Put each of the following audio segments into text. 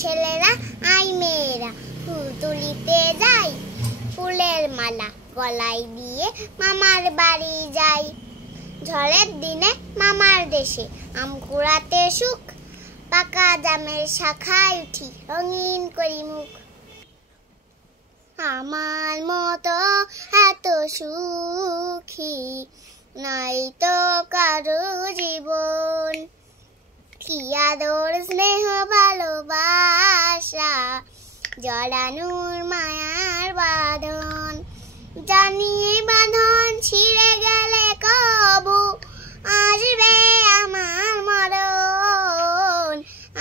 ছেলেরা আই মেয়েরা ফুল তুলিতে যাই, ফুলের মালা গলায় দিয়ে মামার বাড়ি যাই। ঝড়ের দিনে মামার দেশে আম কুড়াতে সুখ, পাকা জামের শাখায় উঠি রঙিন করি মুখ। আমার মতো এত সুখী নাই তো কারো জীবন, কি আদর স্নেহ ভালোবাসা জড়ানোর মায়ার বাঁধন। জানিয়ে বাঁধন ছিঁড়ে গেলে কবু আসবে আমার মরণ।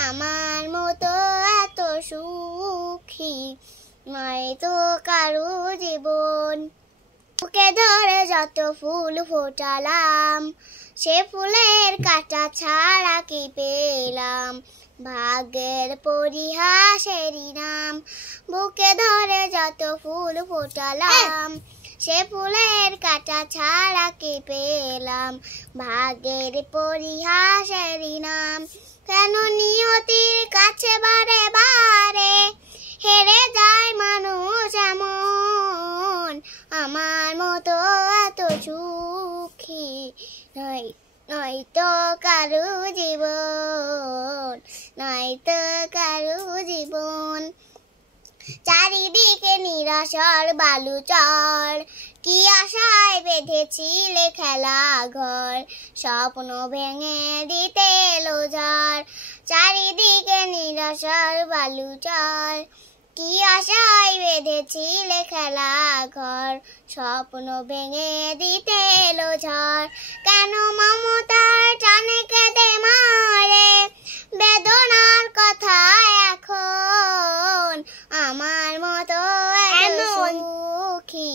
আমার মতো এত সুখী নাই তো কারো জীবন। বুকে ধরে যত ফুল ফোটালাম, সে ফুলের কাঁটা ছাড়া কি পেলাম ভাগ্যের পরিহাসেরই নাম। বুকে ধরে যত ফুল ফোটালাম, সে ফুলের কাঁটা ছাড়া কি পেলাম ভাগ্যের পরিহাসেরই নাম। কেন নিয়তির কাছে বারে বারে হেরে যায় মানুষ এমন। আমার মতো এত সুখী নাই তো কারো জীবন, নাই তো কারো জীবন। চারিদিকে নিরাশার বালুচর, কি আশায় বেঁধেছিলে খেলা ঘর, স্বপ্ন ভেঙে দিতে এলো ঝড়। চারিদিকে নিরাশার বালুচর, কি আশায় বেঁধেছিলে খেলা ঘর, স্বপ্ন ভেঙে দিতে এলো ঝড়। কেন মমতার টানে কেঁদে মারে বেদনার কথা এখন। আমার মতো এত সুখী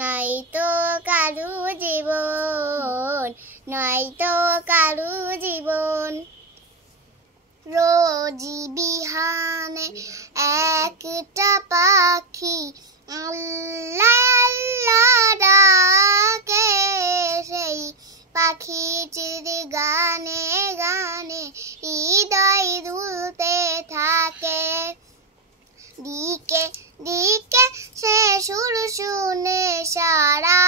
নাই তো কারো জীবন, নাই তো কারো জীবন। রোজি বিহানে একটা পাখি আল্লাহ আল্লাহ ডাকে, সেই পাখিটির গানে গানে হৃদয় দুলতে থাকে। দিকে দিকে সে সুর শুনে সারা,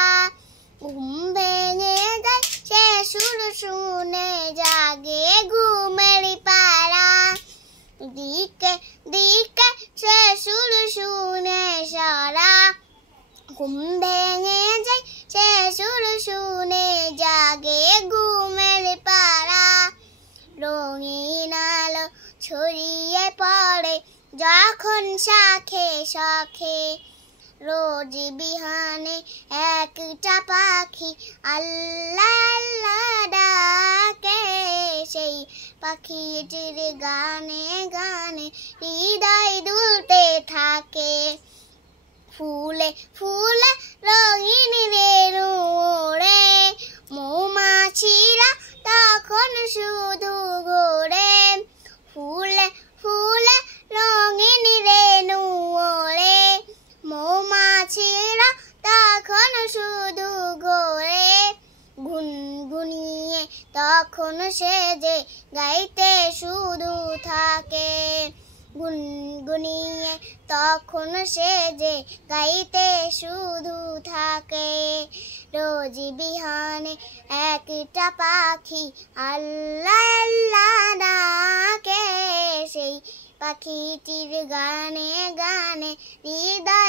ঘুম ভেঙে যায় সে সুর শুনে জাগে ঘুমের পাড়া। দিকে দিকে সে সুর শুনে সারা, ঘুম ভেঙে যায় সে সুর শুনে জাগে ঘুমের পাড়া। রঙিন আলো ছড়িয়ে পড়ে যখন শাখে শাখে, রোজ বিহানে একটা পাখি আল্লাহ আল্লাহ ডাকে, সেই পাখিটির গানে গানে হৃদয় দুলতে থাকে। ফুলে ফুলে রঙিন রেণু ওড়ে, মৌমাছিরা তখন শুধু ঘোরে। ফুলে ফুলে রঙিন রেণু ওড়ে, মৌমাছিরা তখন শুধু ঘোরে। গুনগুনিয়ে তখন সে যে গাইতে শুধু থাকে, গুনগুনিয়ে তখন সে যে গাইতে শুধু থাকে। রোজ বিহানে একটা পাখি আল্লাহ আল্লাহ ডাকে, সেই পাখিটির গানে গানে হৃদয়